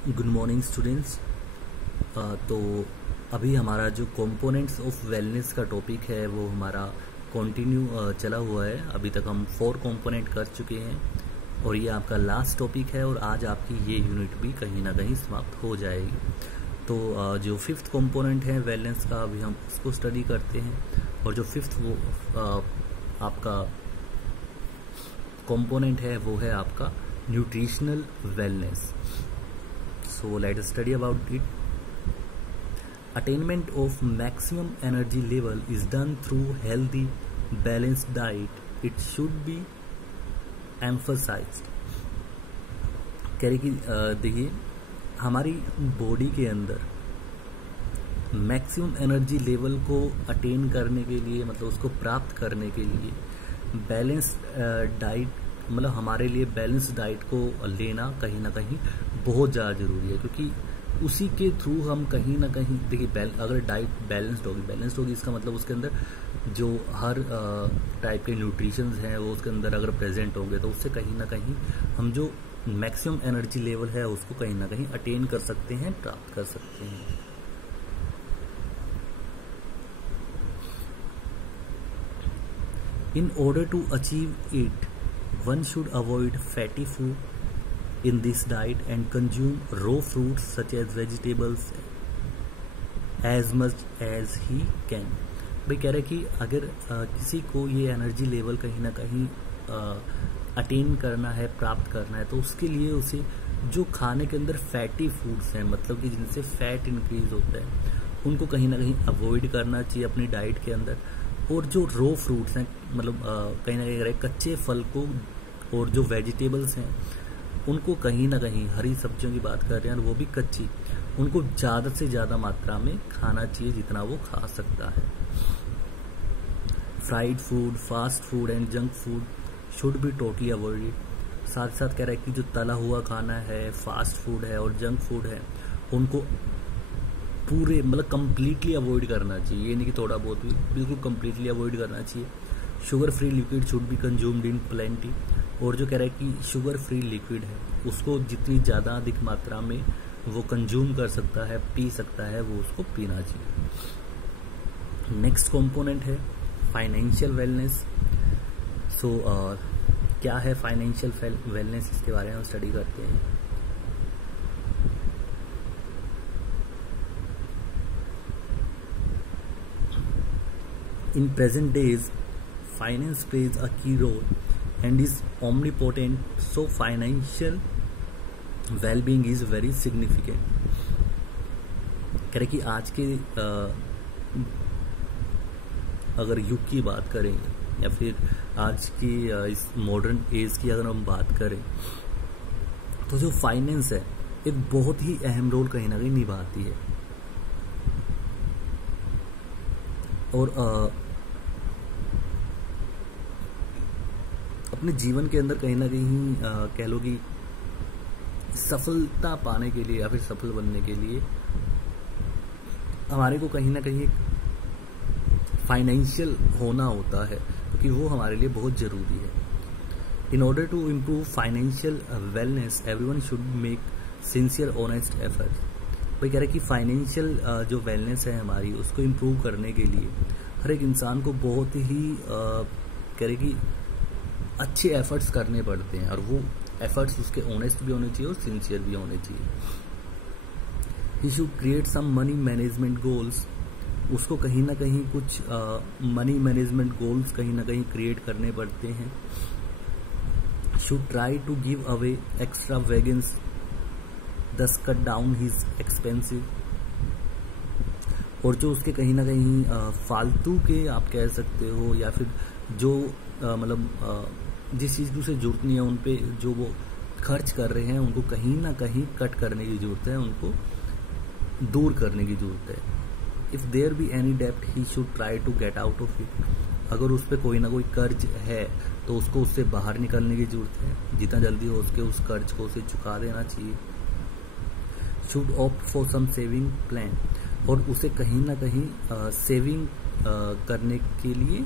Good morning students. तो अभी हमारा जो कंपोनेंट्स ऑफ वेलनेस का टॉपिक है वो हमारा कंटिन्यू चला हुआ है। अभी तक हम 4 कंपोनेंट कर चुके हैं और ये आपका लास्ट टॉपिक है और आज आपकी ये यूनिट भी कहीं ना कहीं समाप्त हो जाएगी। तो जो 5th कंपोनेंट है वेलनेस का अभी हम उसको स्टडी करते हैं और जो 5th वो आपका कंपोनेंट है वो है आपका nutritional wellness. So let us study about it. Attainment of maximum energy level is done through healthy, balanced diet. It should be emphasized. कह रही कि देखिए हमारी बॉडी के अंदर मैक्सिमम एनर्जी लेवल को अटेन करने के लिए मतलब उसको प्राप्त करने के लिए बैलेंस्ड डाइट मतलब हमारे लिए बैलेंस डाइट को लेना कहीं ना कहीं बहुत ज़्यादा ज़रूरी है, क्योंकि उसी के थ्रू हम कहीं ना कहीं देखिए अगर डाइट बैलेंस्ड होगी इसका मतलब उसके अंदर जो हर टाइप के न्यूट्रिशंस हैं वो उसके अंदर अगर प्रेजेंट होंगे तो उससे कहीं ना कहीं हम जो मैक्सिमम एनर्जी लेवल है उसको कहीं ना कहीं अटेन कर सकते हैं, प्राप्त कर सकते हैं। In order to achieve it, one should avoid fatty food in this diet and consume raw fruits such as vegetables as much as he can। भाई कह रहे कि अगर किसी को ये एनर्जी लेवल कहीं ना कहीं अटेन करना है, प्राप्त करना है, तो उसके लिए उसे जो खाने के अंदर फैटी फूड्स हैं मतलब कि जिनसे फैट इंक्रीज होता है उनको कहीं ना कहीं अवॉइड करना चाहिए अपनी डाइट के अंदर। और जो रो फ्रूट्स हैं मतलब कहीं ना कहीं कच्चे फल को और जो वेजिटेबल्स हैं उनको कहीं ना कहीं हरी सब्जियों की बात कर रहे हैं और वो भी कच्ची, उनको ज़्यादा से ज़्यादा मात्रा में खाना चाहिए जितना वो खा सकता है। Fried food, fast food and junk food should be totally avoided. साथ साथ कह रहा है कि जो तला हुआ खाना है, फास्ट फूड है और जंक फूड है उनको पूरे मतलब कम्प्लीटली अवॉइड करना चाहिए, ये नहीं कि थोड़ा बहुत भी, बिल्कुल कम्प्लीटली अवॉइड करना चाहिए। Sugar free liquid should be consumed in plenty. और जो कह रहा है कि शुगर फ्री लिक्विड है उसको जितनी ज़्यादा अधिक मात्रा में वो कंज्यूम कर सकता है, पी सकता है, वो उसको पीना चाहिए। नेक्स्ट कंपोनेंट है फाइनेंशियल वेलनेस। सो क्या है फाइनेंशियल वेलनेस, इसके बारे में हम स्टडी करते हैं। In present days, finance plays a key role and is omnipotent, so financial well-being is very significant। कह रहे कि आज के अगर युग की बात करें या फिर आज की इस मॉडर्न एज की अगर हम बात करें तो जो फाइनेंस है एक बहुत ही अहम रोल कहीं ना कहीं निभाती है। और अपने जीवन के अंदर कहीं ना कहीं कह लो कि सफलता पाने के लिए या फिर सफल बनने के लिए हमारे को कहीं ना कहीं फाइनेंशियल होना होता है, क्योंकि वो हमारे लिए बहुत ज़रूरी है। In order to improve financial wellness everyone should make sincere honest effort. भाई कह रहे हैं कि फाइनेंशियल जो वेलनेस है हमारी उसको इम्प्रूव करने के लिए हर एक इंसान को बहुत ही कह रहे कि अच्छे एफर्ट्स करने पड़ते हैं और वो एफर्ट्स उसके ऑनेस्ट भी होने चाहिए और सिंसियर भी होने चाहिए। He should create some money management goals. उसको कहीं ना कहीं कुछ मनी मैनेजमेंट गोल्स कहीं ना कहीं क्रिएट करने पड़ते हैं। Should try to give away extravagance thus cut down his expensive। और जो उसके कहीं ना कहीं फालतू के आप कह सकते हो या फिर जो मतलब जिस चीज़ की उसे जरूरत नहीं है उन पे जो वो खर्च कर रहे हैं उनको कहीं ना कहीं कट करने की जरूरत है, उनको दूर करने की जरूरत है। इफ़ देयर बी एनी डेप्ट he should try to get out of it. अगर उस पर कोई ना कोई कर्ज है तो उसको उससे बाहर निकलने की जरूरत है, जितना जल्दी हो उसके उस कर्ज को उसे चुका देना चाहिए। Should opt for some saving plan. और उसे कहीं ना कहीं सेविंग करने के लिए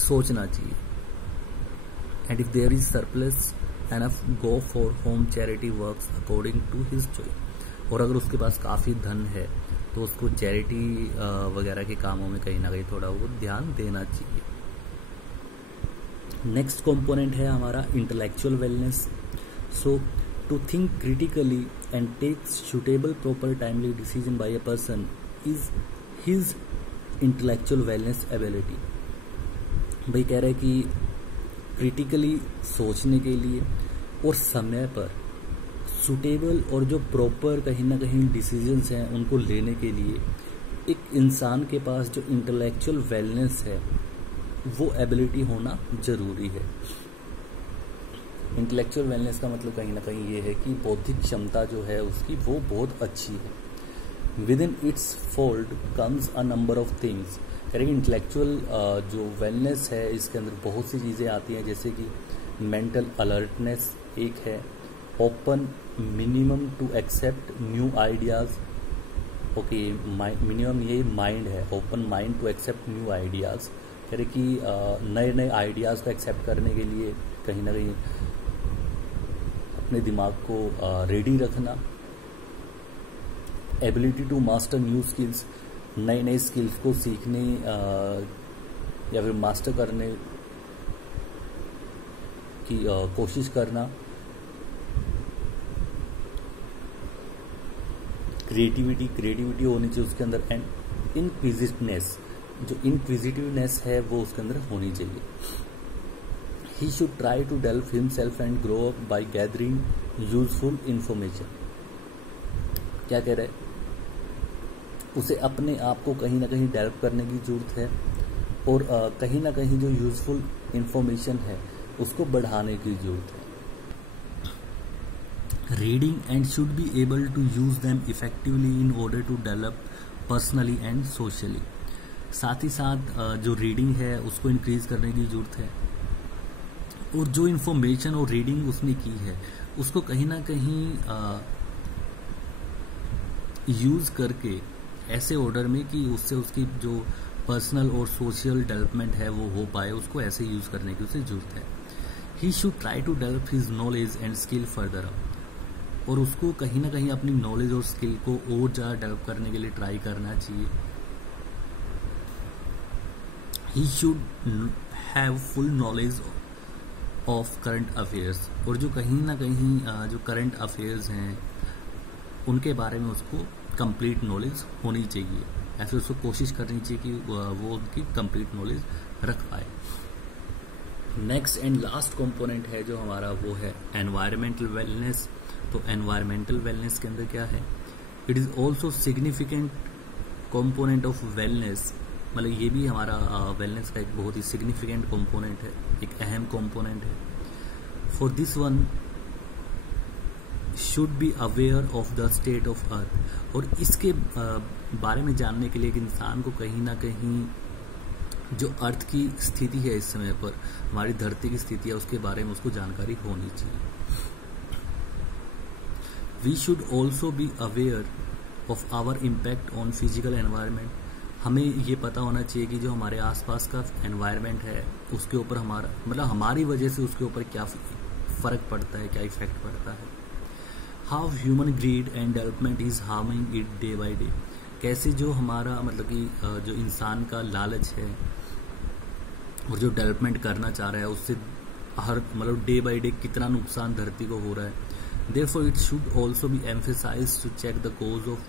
सोचना चाहिए। And if there is surplus enough go for home charity works according to his choice। और अगर उसके पास काफ़ी धन है तो उसको चैरिटी वगैरह के कामों में कहीं ना कहीं थोड़ा वो ध्यान देना चाहिए। नेक्स्ट कंपोनेंट है हमारा intellectual wellness. So to think critically and take suitable proper timely decision by a person is his intellectual wellness ability. भाई कह रहे हैं कि क्रिटिकली सोचने के लिए और समय पर सुटेबल और जो प्रॉपर कहीं ना कहीं डिसीजंस हैं उनको लेने के लिए एक इंसान के पास जो इंटेलेक्चुअल वेलनेस है वो एबिलिटी होना जरूरी है। इंटेलेक्चुअल वेलनेस का मतलब कहीं ना कहीं ये है कि बौद्धिक क्षमता जो है उसकी वो बहुत अच्छी है। With in its fold comes a number of things. करेंगे इंटेलेक्चुअल जो वेलनेस है इसके अंदर बहुत सी चीज़ें आती हैं, जैसे कि मेंटल अलर्टनेस एक है, open minimum to accept new ideas. Okay, minimum ये माइंड है, open mind to accept new ideas. कह रहे कि नए नए आइडियाज़ को एक्सेप्ट करने के लिए कहीं ना कहीं अपने दिमाग को रेडी रखना। Ability to master new skills, नए नए स्किल्स को सीखने या फिर मास्टर करने की कोशिश करना। क्रिएटिविटी होनी चाहिए उसके अंदर। एंड इनक्विजिटिवनेस, जो इनक्विजिटिवनेस है वो उसके अंदर होनी चाहिए। He should try to develop himself and grow up by gathering useful information. क्या कह रहे हैं, उसे अपने आप को कहीं ना कहीं डेवलप करने की जरूरत है और कहीं ना कहीं जो यूजफुल इंफॉर्मेशन है उसको बढ़ाने की जरूरत है। Reading and should be able to use them effectively in order to develop personally and socially. साथ ही साथ जो रीडिंग है उसको इंक्रीज करने की जरूरत है और जो इंफॉर्मेशन और रीडिंग उसने की है उसको कहीं ना कहीं यूज करके ऐसे ऑर्डर में कि उससे उसकी जो पर्सनल और सोशल डेवलपमेंट है वो हो पाए, उसको ऐसे यूज करने की उसे जरूरत है। He should try to develop his knowledge and skill further up, और उसको कहीं ना कहीं अपनी नॉलेज और स्किल को और ज़्यादा डेवलप करने के लिए ट्राई करना चाहिए। He should have full knowledge of current affairs, और जो कहीं ना कहीं जो करंट अफेयर्स हैं उनके बारे में उसको कंप्लीट नॉलेज होनी चाहिए। ऐसे उसको कोशिश करनी चाहिए कि वो उनकी कंप्लीट नॉलेज रख पाए। नेक्स्ट एंड लास्ट कंपोनेंट है जो हमारा वो है एनवायरमेंटल वेलनेस। तो एनवायरमेंटल वेलनेस के अंदर क्या है, it is also significant component of wellness. मतलब ये भी हमारा वेलनेस का एक बहुत ही सिग्निफिकेंट कंपोनेंट है, एक अहम कंपोनेंट है। For this one should be aware of the state of earth, और इसके बारे में जानने के लिए एक इंसान को कहीं ना कहीं जो अर्थ की स्थिति है इस समय पर, हमारी धरती की स्थिति है, उसके बारे में उसको जानकारी होनी चाहिए। We should also be aware of our impact on physical environment. हमें ये पता होना चाहिए कि जो हमारे आसपास का एनवायरनमेंट है उसके ऊपर हमारा मतलब हमारी वजह से उसके ऊपर क्या फ़र्क पड़ता है, क्या इफेक्ट पड़ता है। How human grid and development is harming it day by day. कैसे जो हमारा मतलब कि जो इंसान का लालच है और जो डेवलपमेंट करना चाह रहा है उससे हर मतलब डे बाई डे कितना नुकसान धरती को हो रहा है। Therefore, it should also be emphasized to check the cause of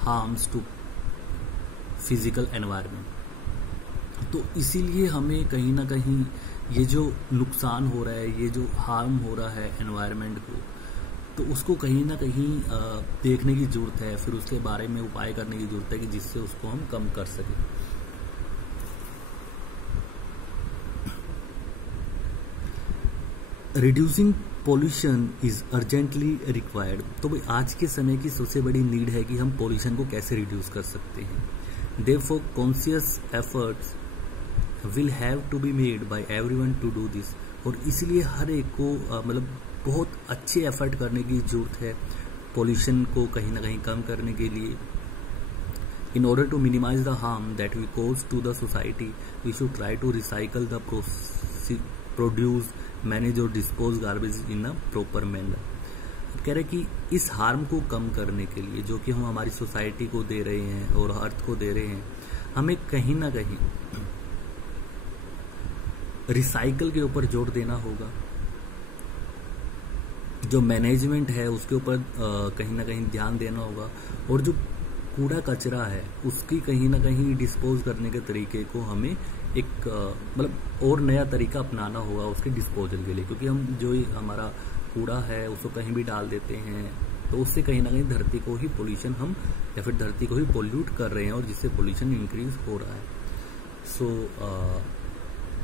harms to physical environment। तो इसीलिए हमें कहीं ना कहीं ये जो नुकसान हो रहा है, ये जो हार्म हो रहा है एनवायरनमेंट को, तो उसको कहीं ना कहीं देखने की ज़रूरत है, फिर उसके बारे में उपाय करने की ज़रूरत है कि जिससे उसको हम कम कर सकें। Reducing pollution is urgently required. तो भाई आज के समय की सबसे बड़ी नीड है कि हम पॉल्यूशन को कैसे रिड्यूस कर सकते हैं। Therefore conscious efforts will have to be made by everyone to do this. और इसलिए हर एक को मतलब बहुत अच्छे एफर्ट करने की ज़रूरत है पॉल्यूशन को कहीं ना कहीं कम करने के लिए। In order to minimize the harm that we cause to the society we should try to recycle the produce manage or dispose garbage in a proper manner. कह रहे कि इस हार्म को कम करने के लिए जो कि हम हमारी सोसाइटी को दे रहे हैं और अर्थ को दे रहे हैं, हमें कहीं ना कहीं रिसाइकल के ऊपर जोर देना होगा। जो मैनेजमेंट है उसके ऊपर कहीं ना कहीं ध्यान देना होगा, और जो कूड़ा कचरा है उसकी कहीं ना कहीं डिस्पोज करने के तरीके को हमें एक मतलब और नया तरीका अपनाना होगा उसके डिस्पोजल के लिए। क्योंकि हम जो हमारा कूड़ा है उसको कहीं भी डाल देते हैं तो उससे कहीं ना कहीं धरती को ही पोल्यूशन हम या फिर धरती को ही पोल्यूट कर रहे हैं, और जिससे पोल्यूशन इंक्रीज हो रहा है। So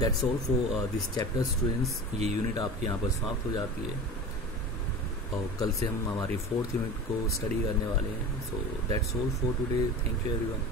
that's all for this chapter students. ये यूनिट आपकी यहाँ पर समाप्त हो जाती है और कल से हम हमारी 4th यूनिट को स्टडी करने वाले हैं। So that's all for today. Thank you everyone.